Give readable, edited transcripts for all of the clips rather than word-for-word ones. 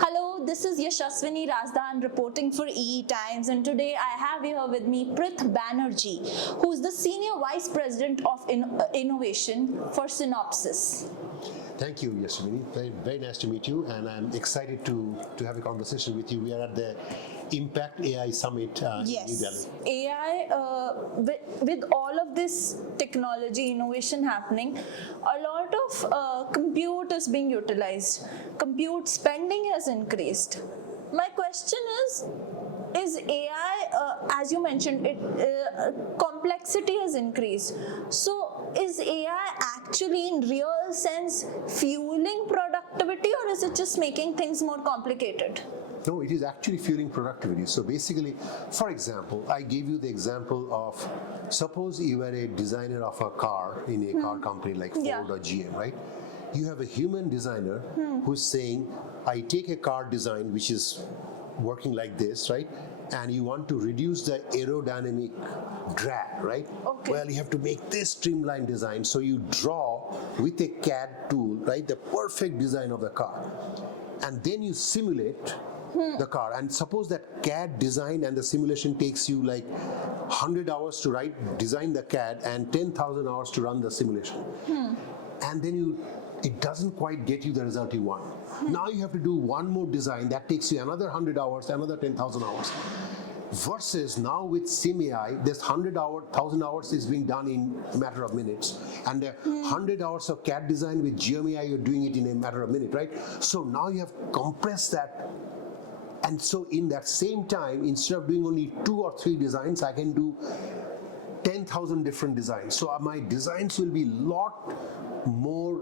Hello, this is Yashaswini Razdan reporting for EE Times, and today I have here with me Prith Banerjee, who is the Senior Vice President of Innovation for Synopsys. Thank you, Yashaswini. Very nice to meet you, and I'm excited to have a conversation with you. We are at the Impact AI Summit in New Delhi. AI, with all of this technology innovation happening, a lot of compute is being utilized. Compute spending has increased. My question is AI, as you mentioned, complexity has increased. So is AI actually in real sense fueling productivity, or is it just making things more complicated? No, it is actually fueling productivity. So basically, for example, I gave you the example of, suppose you are a designer of a car in a car company like Ford or GM, right? You have a human designer who's saying, I take a car design which is working like this, right? And you want to reduce the aerodynamic drag, right? Okay. Well, you have to make this streamlined design. So you draw with a CAD tool, right, the perfect design of the car. And then you simulate the car. And suppose that CAD design and the simulation takes you like 100 hours to design the CAD and 10,000 hours to run the simulation. And then it doesn't quite get you the result you want. Now you have to do one more design that takes you another 100 hours, another 10,000 hours. Versus now with SimAI, this 1,000 hours is being done in a matter of minutes. And the 100 hours of CAD design with GMAI, you're doing it in a matter of minutes, right? So now you have compressed that. And so in that same time, instead of doing only 2 or 3 designs, I can do 10,000 different designs. So my designs will be a lot more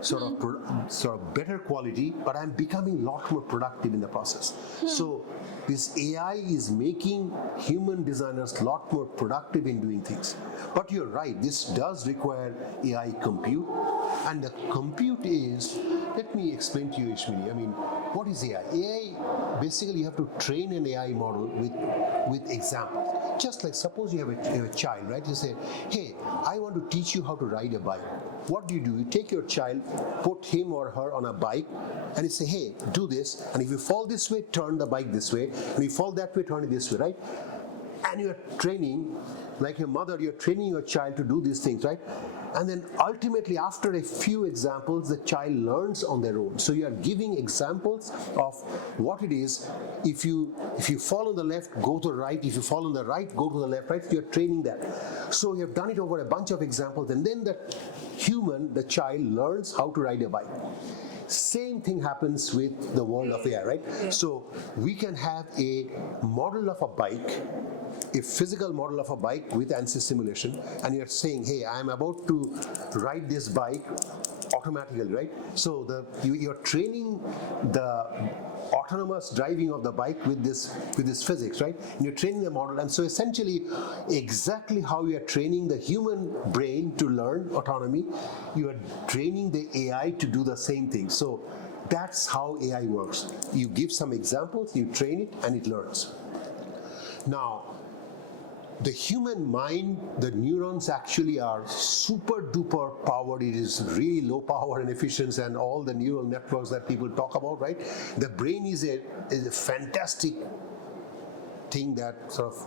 sort of better quality, but I'm becoming a lot more productive in the process. So this AI is making human designers a lot more productive in doing things. But you're right, this does require AI compute, and the compute is, let me explain to you, Ishmini. I mean, what is AI? AI, basically you have to train an AI model with examples. Just like suppose you have a child, right? You say, hey, I want to teach you how to ride a bike. What do? You take your child, put him or her on a bike, and you say, hey, do this, and if you fall this way, turn the bike this way, and if you fall that way, turn it this way, right? And you're training, like your mother, you're training your child to do these things, right? And then ultimately, after a few examples, the child learns on their own. So you are giving examples of what it is. If you fall on the left, go to the right. If you fall on the right, go to the left, right? You're training that. So you have done it over a bunch of examples, and then the human, the child, learns how to ride a bike. Same thing happens with the world of AI, right? Yeah. So we can have a model of a bike, a physical model of a bike with ANSYS simulation, and you're saying, hey, I'm about to ride this bike automatically, right? So you're training the autonomous driving of the bike with this physics, right? And you're training the model, and so essentially exactly how you are training the human brain to learn autonomy, you are training the AI to do the same thing. So that's how AI works. You give some examples, you train it, and it learns. Now, the human mind, the neurons actually are super duper powered. It is really low power and efficiency, and all the neural networks that people talk about, right? The brain is a fantastic thing that sort of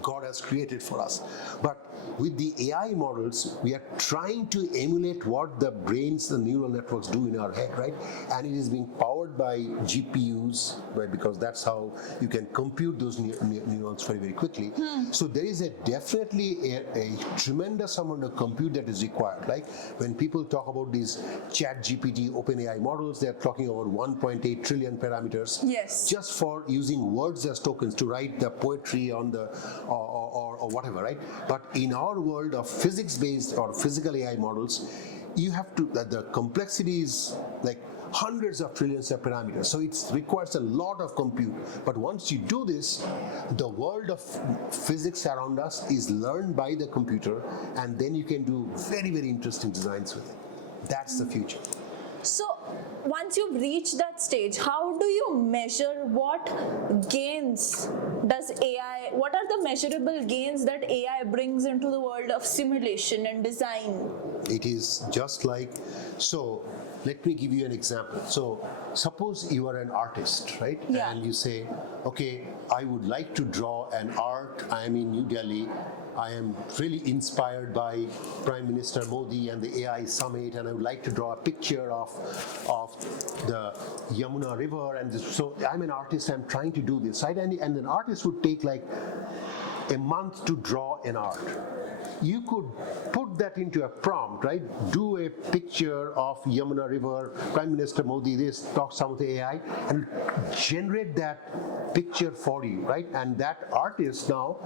God has created for us. But with the AI models, we are trying to emulate what the brains, the neural networks do in our head, right? And it is being powered by GPUs, right? Because that's how you can compute those neurons very, very quickly. So there is definitely a tremendous amount of compute that is required. Like when people talk about these ChatGPT, OpenAI models, they're talking about 1.8 trillion parameters. Yes. Just for using words as tokens to write the poetry on the or whatever, right? But in our world of physics-based or physical AI models, you have to, the complexity is like hundreds of trillions of parameters. So it requires a lot of compute. But once you do this, the world of physics around us is learned by the computer, and then you can do very, very interesting designs with it. That's the future. So once you've reached that stage, how do you measure what gains does AI, what are the measurable gains that AI brings into the world of simulation and design? It is just like, so let me give you an example. So suppose you are an artist, right? Yeah. And you say, okay, I would like to draw an art. I am in New Delhi. I am really inspired by Prime Minister Modi and the AI summit, and I would like to draw a picture of the Yamuna River. And so I'm an artist, I'm trying to do this, right? And an artist would take like a month to draw an art. You could put that into a prompt, right? Do a picture of Yamuna River, Prime Minister Modi, this, talk some of the AI, and generate that picture for you, right? And that artist now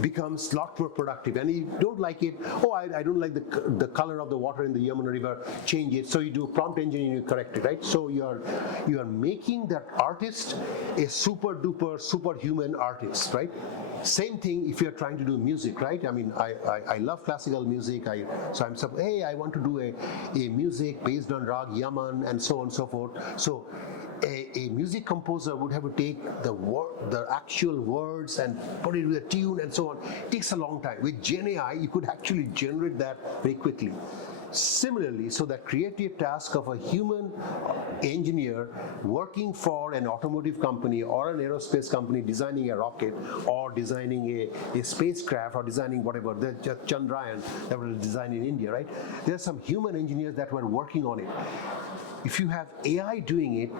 becomes a lot more productive. And you don't like it, oh, I don't like the color of the water in the Yamuna River, change it. So you do prompt engineering, you correct it, right? So you are making that artist a super duper, superhuman artist, right? Same thing if you're trying to do music, right? I mean, I love classical music. So I'm saying, hey, I want to do a music based on Rag Yaman and so on and so forth. So a music composer would have to take the actual words and put it with a tune and so on. It takes a long time. With Gen AI, you could actually generate that very quickly. Similarly, so the creative task of a human engineer working for an automotive company or an aerospace company designing a rocket or designing a spacecraft or designing whatever, the Chandrayaan that was designed in India, right? There are some human engineers that were working on it. If you have AI doing it,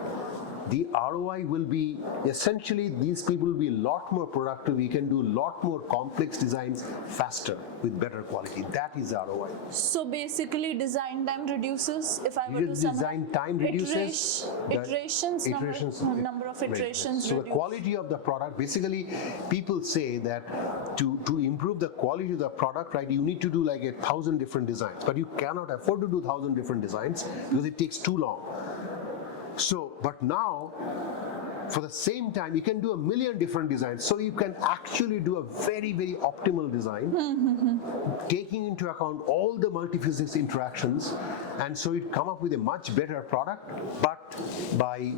the ROI will be, essentially these people will be a lot more productive. You can do a lot more complex designs faster with better quality. That is ROI. So basically design time reduces, if I were to Design time reduces. Number of iterations So reduce. the quality of the product, basically people say that to improve the quality of the product, right, you need to do like 1,000 different designs, but you cannot afford to do 1,000 different designs because it takes too long. So, but now, for the same time, you can do 1,000,000 different designs. So you can actually do a very, very optimal design, taking into account all the multi-physics interactions, and so you come up with a much better product, but by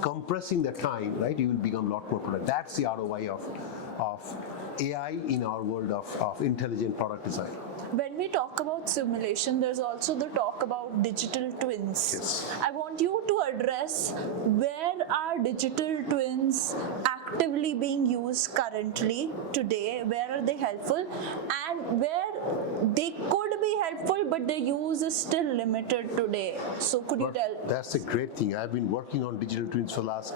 compressing the time, right, you will become a lot more productive. That's the ROI of AI in our world of intelligent product design. When we talk about simulation, there's also the talk about digital twins. Yes. I want you to address where are digital twins actively being used currently, today, where are they helpful, and where they could be helpful but their use is still limited today. So could you tell? That's a great thing. I've been working on digital twins for the last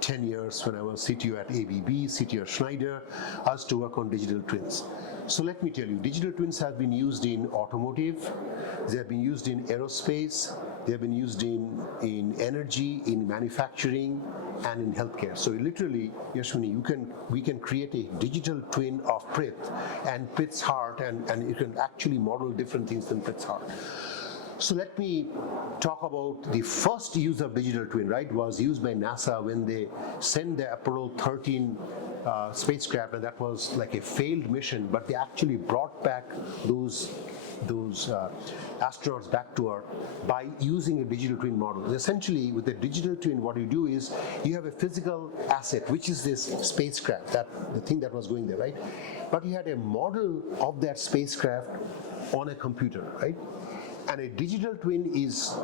10 years. When I was CTO at ABB, CTO at Schneider, I used to work on digital twins. So let me tell you, digital twins have been used in automotive, they have been used in aerospace, they have been used in energy, in manufacturing, and in healthcare. So literally, Yashwini, we can create a digital twin of Prith and Prith's heart, and you can actually model different things than Prith's heart. So let me talk about the first use of digital twin, right, was used by NASA when they sent the Apollo 13 spacecraft, and that was like a failed mission, but they actually brought back those astronauts back to Earth by using a digital twin model. Essentially, with a digital twin, what you do is you have a physical asset, which is this spacecraft, the thing that was going there, right? But you had a model of that spacecraft on a computer, right? And a digital twin is,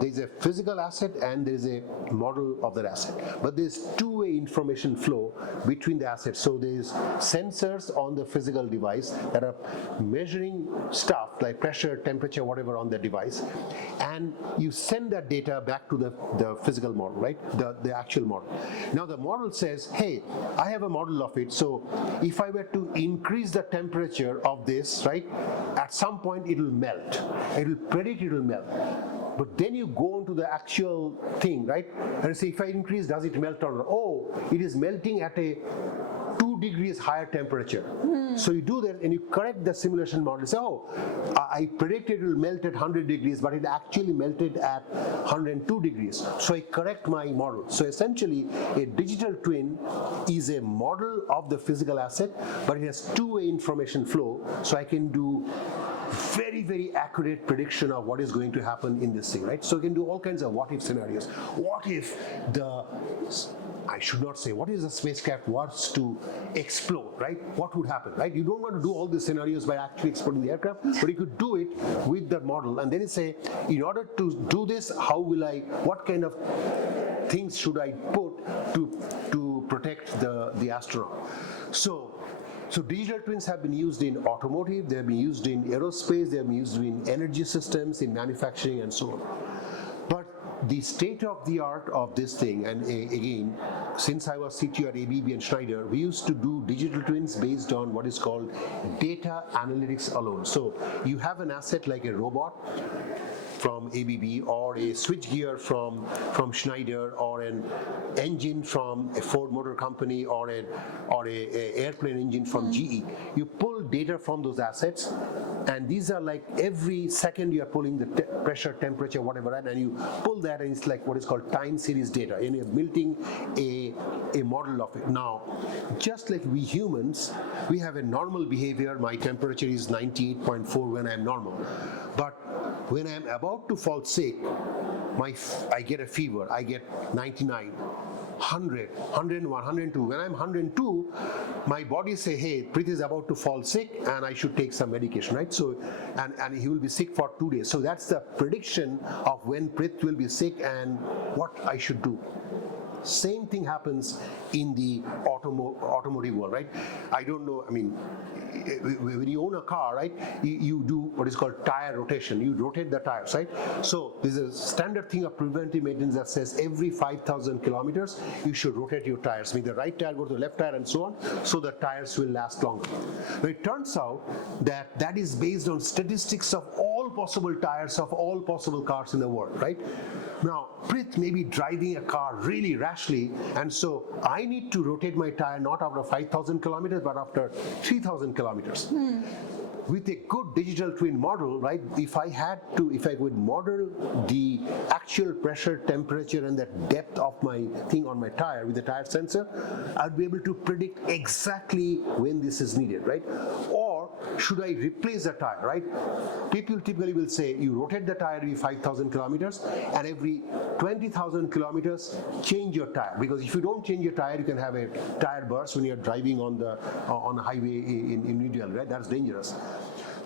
there's a physical asset and there's a model of that asset. But there's two-way information flow between the assets. So there's sensors on the physical device that are measuring stuff like pressure, temperature, whatever on the device. And you send that data back to the physical model, right? The actual model. Now the model says, hey, I have a model of it. So if I were to increase the temperature of this, right, at some point it will melt. It will predict it will melt. But then you go into the actual thing, right? And say, if I increase, does it melt or not? Oh, it is melting at a 2 degrees higher temperature. So you do that and you correct the simulation model. Say, oh, I predicted it will melt at 100 degrees, but it actually melted at 102 degrees. So I correct my model. So essentially, a digital twin is a model of the physical asset, but it has two-way information flow. So I can do very, very accurate prediction of what is going to happen in this thing, right? So you can do all kinds of what if scenarios. What if I should not say, what if the spacecraft was to explode, right? What would happen, right? You don't want to do all these scenarios by actually exploding the aircraft, but you could do it with that model, and then you say, in order to do this, what kind of things should I put to protect the astronaut? So digital twins have been used in automotive, they have been used in aerospace, they have been used in energy systems, in manufacturing, and so on. But the state of the art of this thing, and again, since I was CTO at ABB and Schneider, we used to do digital twins based on what is called data analytics alone. So you have an asset like a robot from ABB, or a switchgear from Schneider, or an engine from a Ford Motor Company, or a airplane engine from GE. You pull data from those assets, and these are like every second you are pulling the pressure, temperature, whatever, right? And you pull that, and it's like what is called time series data, and you're building a model of it. Now, just like we humans, we have a normal behavior. My temperature is 98.4 when I'm normal, but when I'm about to fall sick, I get a fever, I get 99, 100, 101, 102. When I'm 102, my body say, hey, Prith is about to fall sick and I should take some medication, right? So, and he will be sick for 2 days. So that's the prediction of when Prith will be sick and what I should do. Same thing happens in the automotive world, right? I don't know, I mean, when you own a car, right, you do what is called tire rotation. You rotate the tires, right? So there's a standard thing of preventive maintenance that says every 5,000 kilometers, you should rotate your tires. I mean, the right tire go to the left tire and so on, so the tires will last longer. But it turns out that that is based on statistics of all possible tires of all possible cars in the world, right? Now, Prith may be driving a car really rashly, and so I need to rotate my tire not after 5,000 kilometers, but after 3,000 kilometers. With a good digital twin model, right, if I would model the actual pressure, temperature, and the depth of my thing on my tire with the tire sensor, I'd be able to predict exactly when this is needed, right? Or should I replace the tire, right? People typically will say, you rotate the tire every 5,000 kilometers, and every 20,000 kilometers, change your tire. Because if you don't change your tire, you can have a tire burst when you're driving on a highway in New Delhi, right? That's dangerous.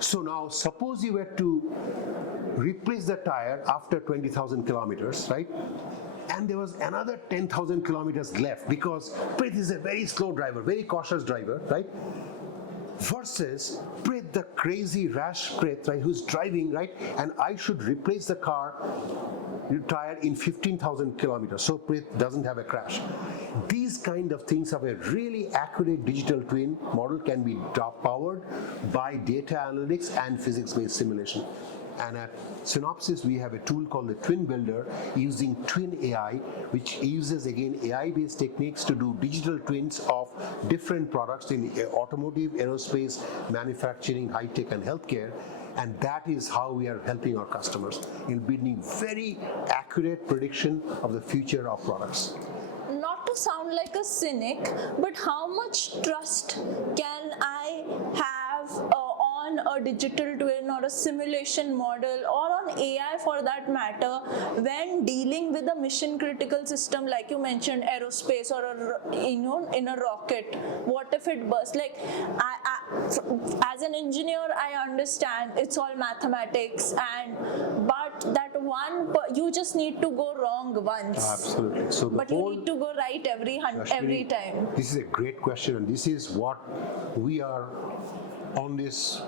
So now, suppose you were to replace the tire after 20,000 kilometers, right? And there was another 10,000 kilometers left, because Prith is a very slow driver, very cautious driver, right? Versus Prith, the crazy rash Prith, right, who's driving, right? And I should replace the tire in 15,000 kilometers, so Prith doesn't have a crash. These kind of things of a really accurate digital twin model can be powered by data analytics and physics-based simulation. And at Synopsys, we have a tool called the Twin Builder using Twin AI, which uses, again, AI-based techniques to do digital twins of different products in automotive, aerospace, manufacturing, high-tech, and healthcare. And that is how we are helping our customers in building very accurate prediction of the future of products. Not to sound like a cynic, but how much trust can I have on a digital twin or a simulation model, or on AI for that matter, when dealing with a mission critical system like you mentioned, aerospace, or in a rocket? What if it bursts? Like, as an engineer, I understand it's all mathematics, but that you just need to go wrong once. Absolutely. So but you need to go right every time. This is a great question, and this is what we are on this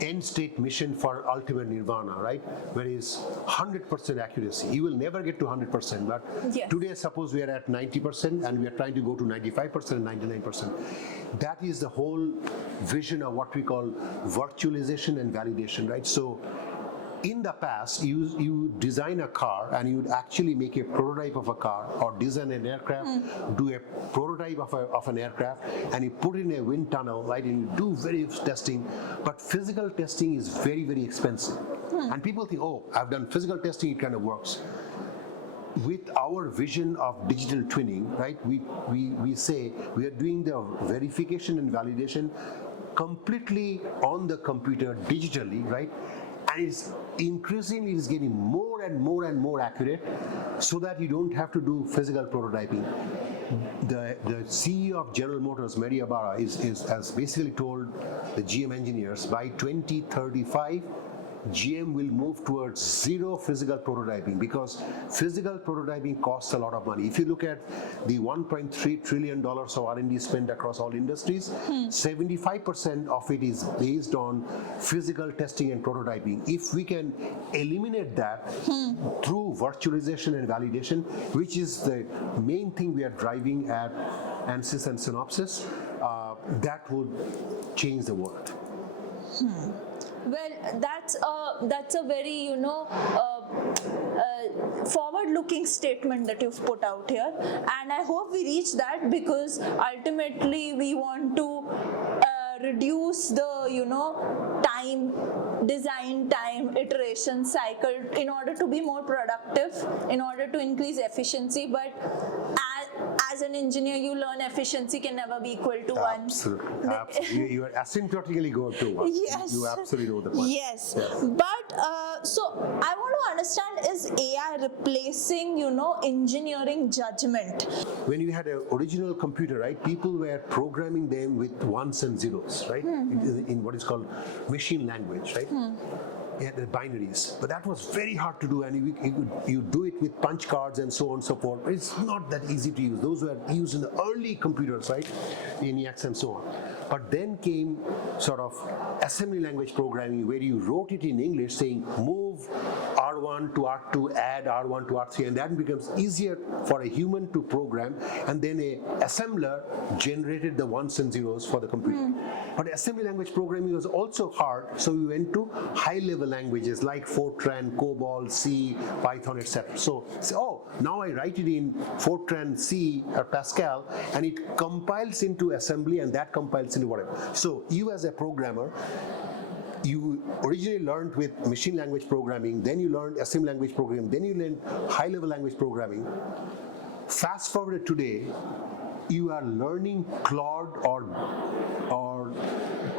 end state mission for ultimate nirvana, right? Where is 100% accuracy. You will never get to 100%, but yes. Today suppose we are at 90% and we are trying to go to 95% and 99%. That is the whole vision of what we call virtualization and validation, right? So in the past, you design a car and you would actually make a prototype of a car, or design an aircraft, do a prototype of an aircraft, and you put it in a wind tunnel, right? And you do various testing, but physical testing is very, very expensive. And people think, oh, I've done physical testing, it kind of works. With our vision of digital twinning, right, we say we are doing the verification and validation completely on the computer digitally, right? And it's increasingly is getting more and more and more accurate, so that you don't have to do physical prototyping. The CEO of General Motors, Mary Ibarra, has basically told the GM engineers by 2035 GM will move towards zero physical prototyping, because physical prototyping costs a lot of money. If you look at the $1.3 trillion of R&D spent across all industries, 75% of it is based on physical testing and prototyping. If we can eliminate that through virtualization and validation, which is the main thing we are driving at ANSYS and Synopsys, that would change the world. Well, that's a very forward-looking statement that you've put out here, and I hope we reach that, because ultimately we want to reduce the design time, iteration cycle, in order to be more productive, in order to increase efficiency. But as an engineer, you learn efficiency can never be equal to one. Absolutely. You are asymptotically going to one. Yes. You absolutely know the point. Yes. But so I want to understand, is AI replacing, engineering judgment? When you had an original computer, right, people were programming them with ones and zeros, right, in what is called machine language, right? Yeah, the binaries, but that was very hard to do, and you do it with punch cards and so on and so forth. But it's not that easy to use. Those were used in the early computers, right, ENIACs and so on. But then came sort of assembly language programming, where you wrote it in English saying move R1 to R2, add R1 to R3, and that becomes easier for a human to program, and then a assembler generated the ones and zeros for the computer. But assembly language programming was also hard, so we went to high-level languages like Fortran, COBOL, C, Python, etc. So, now I write it in Fortran, C, or Pascal, and it compiles into assembly, and that compiles into whatever. So you as a programmer, you originally learned with machine language programming, then you learned assembly language programming, then you learned high-level language programming. Fast forward to today, you are learning Claude or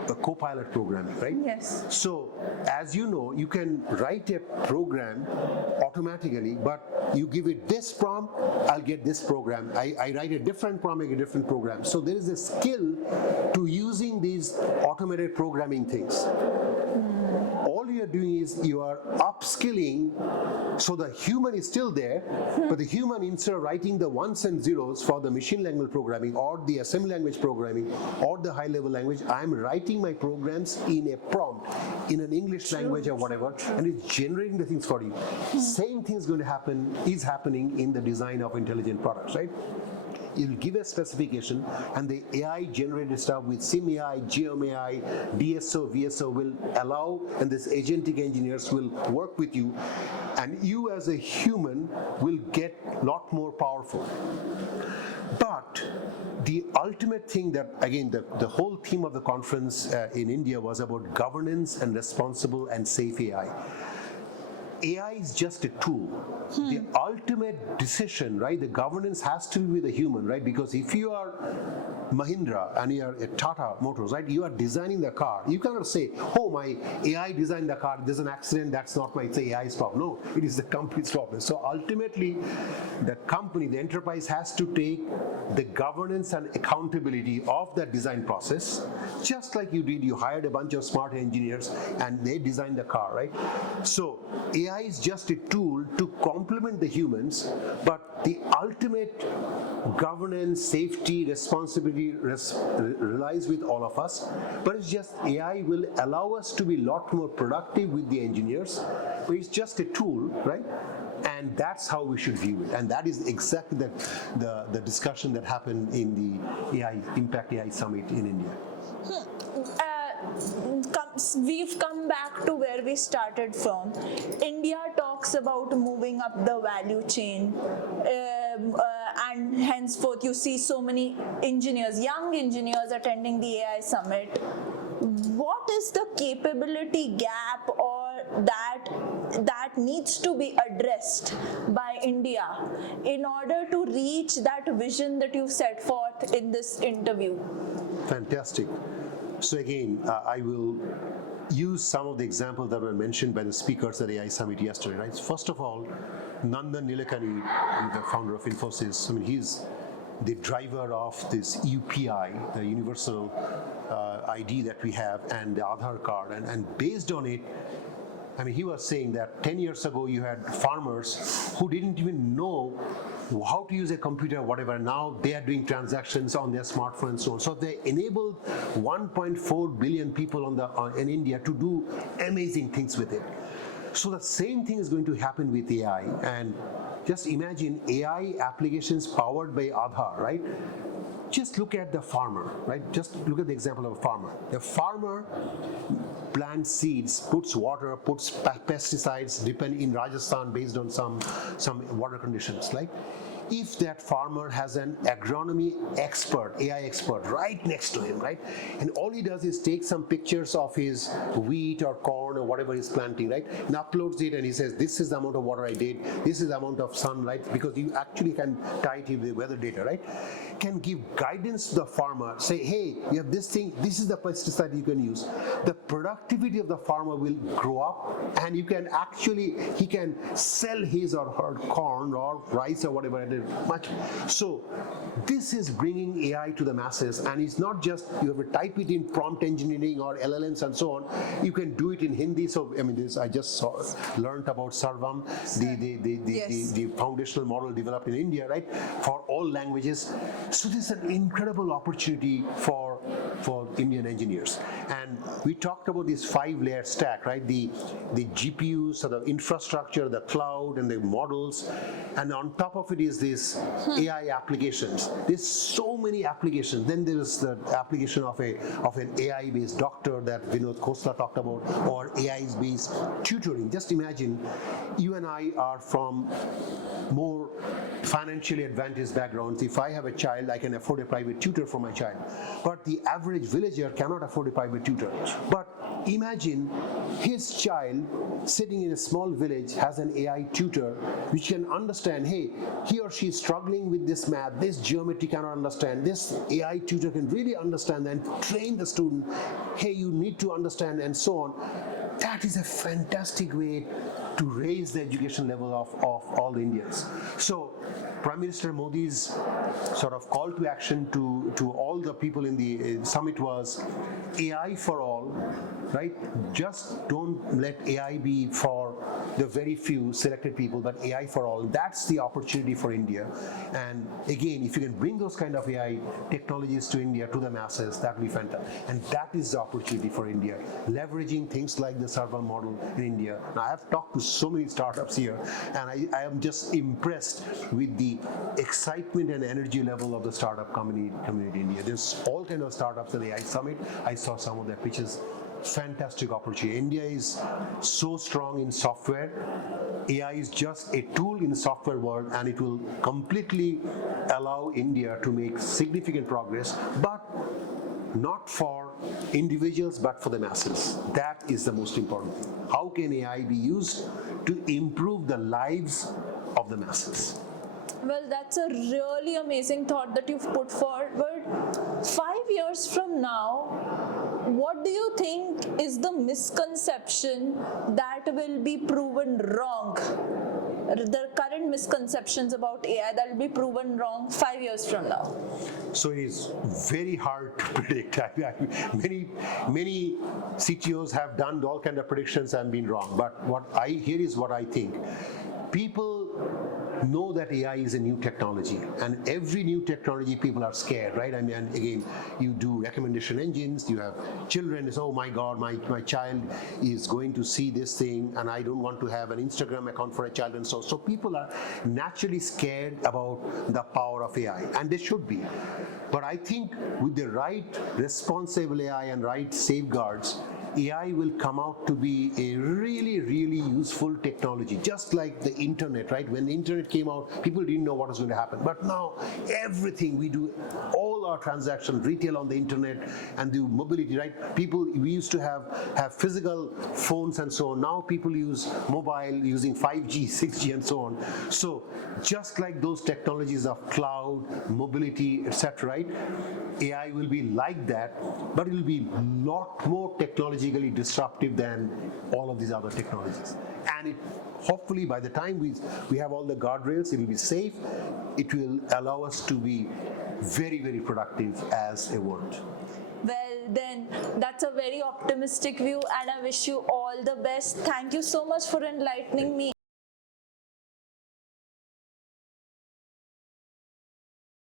the Copilot programming, right? Yes. So, as you know, you can write a program automatically, but you give it this prompt, I'll get this program. I write a different prompt, I get a different program. So there is a skill to using these automated programming things. All you are doing is you are upskilling, so the human is still there, but the human, instead of writing the ones and zeros for the machine language programming or the assembly language programming or the high level language, I'm writing my programs in a prompt, in an English language or whatever, and it's generating the things for you. Same thing is going to happen, is happening in the design of intelligent products, right? You'll give a specification, and the AI generated stuff with SimAI, GeoMAI, DSO, VSO will allow, and this agentic engineers will work with you, and you as a human will get a lot more powerful. But the ultimate thing that, again, the whole theme of the conference in India was about governance and responsible and safe AI. AI is just a tool. The ultimate decision, right, the governance has to be with the human, right? Because if you are Mahindra and you are a Tata Motors, right, you are designing the car. You cannot say, oh, my AI designed the car, there's an accident, that's not my AI's problem. No, it is the company's problem. So ultimately, the company, the enterprise has to take the governance and accountability of that design process, just like you did. You hired a bunch of smart engineers and they designed the car, right? So AI is just a tool to complement the humans, but the ultimate governance, safety, responsibility relies with all of us. But it's just AI will allow us to be a lot more productive with the engineers, but it's just a tool, right? And that's how we should view it. And that is exactly the discussion that happened in the Impact AI Summit in India. We've come back to where we started from. India talks about moving up the value chain, and henceforth you see so many engineers, young engineers attending the AI Summit. What is the capability gap or that needs to be addressed by India in order to reach that vision that you've set forth in this interview? Fantastic. So again, I will use some of the examples that were mentioned by the speakers at AI Summit yesterday, right? First of all, Nandan Nilekani, the founder of Infosys, I mean, he's the driver of this UPI, the universal ID that we have, and the Aadhaar card. And based on it, I mean, he was saying that 10 years ago you had farmers who didn't even know how to use a computer or whatever. Now they are doing transactions on their smartphone and so on. So they enabled 1.4 billion people in India to do amazing things with it. So the same thing is going to happen with AI. And just imagine AI applications powered by Aadhaar, right? Just look at the farmer, right? Just look at the example of a farmer. The farmer plants seeds, puts water, puts pesticides, depend in Rajasthan based on some water conditions, right? If that farmer has an agronomy expert, AI expert, right next to him, right? And all he does is take some pictures of his wheat or corn or whatever he's planting, right? And uploads it and he says, this is the amount of water I did, this is the amount of sunlight, because you actually can tie it with the weather data, right? Can give guidance to the farmer, say, hey, you have this thing, this is the pesticide you can use. The productivity of the farmer will grow up, and he can sell his or her corn or rice or whatever it is much. So this is bringing AI to the masses, and it's not just you have to type it in prompt engineering or LLMs and so on. You can do it in Hindi. So I mean, I just learned about Sarvam, the foundational model developed in India, right, for all languages. So this is an incredible opportunity for Indian engineers. And we talked about this 5-layer stack, right? The GPUs, so the infrastructure, the cloud, and the models, and on top of it is this AI applications. There's so many applications. Then there is the application of an AI-based doctor that Vinod Khosla talked about, or AI-based tutoring. Just imagine, you and I are from more financially advantaged backgrounds. If I have a child, I can afford a private tutor for my child. But the average villager cannot afford a private tutor. But imagine his child sitting in a small village has an AI tutor which can understand, hey, he or she is struggling with this math, this geometry cannot understand. This AI tutor can really understand and train the student, hey, you need to understand, and so on. That is a fantastic way to raise the education level of all the Indians. So Prime Minister Modi's sort of call to action to all the people in the summit was AI for all, right? Just don't let AI be for the very few selected people, but AI for all. That's the opportunity for India. And again, if you can bring those kind of AI technologies to India, to the masses, that will be fantastic. And that is the opportunity for India, leveraging things like the Sarvam model in India. Now, I have talked to so many startups here, and I am just impressed with the excitement and energy level of the startup community in India. There's all kind of startups at the AI Summit. I saw some of their pitches. Fantastic opportunity. India is so strong in software. AI is just a tool in the software world, and it will completely allow India to make significant progress, but not for individuals, but for the masses. That is the most important thing. How can AI be used to improve the lives of the masses? Well, that's a really amazing thought that you've put forward. 5 years from now, what do you think is the misconception that will be proven wrong? The current misconceptions about AI that will be proven wrong 5 years from now? So it is very hard to predict. Many CTOs have done all kind of predictions and been wrong. But here is what I think. People know that AI is a new technology, and every new technology people are scared, right? I mean, and again, you do recommendation engines, you have children, it's, oh my God, my child is going to see this thing, and I don't want to have an Instagram account for a child, and so people are naturally scared about the power of AI, and they should be. But I think with the right responsible AI and right safeguards, AI will come out to be a really, really useful technology, just like the internet, right? When the internet came out, people didn't know what was going to happen. But now, everything we do, all our transactions, retail on the internet, and the mobility, right? People, we used to have physical phones and so on. Now people use mobile using 5G, 6G, and so on. So just like those technologies of cloud, mobility, etc., right? AI will be like that, but it will be a lot more technologically disruptive than all of these other technologies. And it, hopefully by the time we have all the guardrails, it will be safe. It will allow us to be very, very productive as a world. Well, then that's a very optimistic view, and I wish you all the best. Thank you so much for enlightening me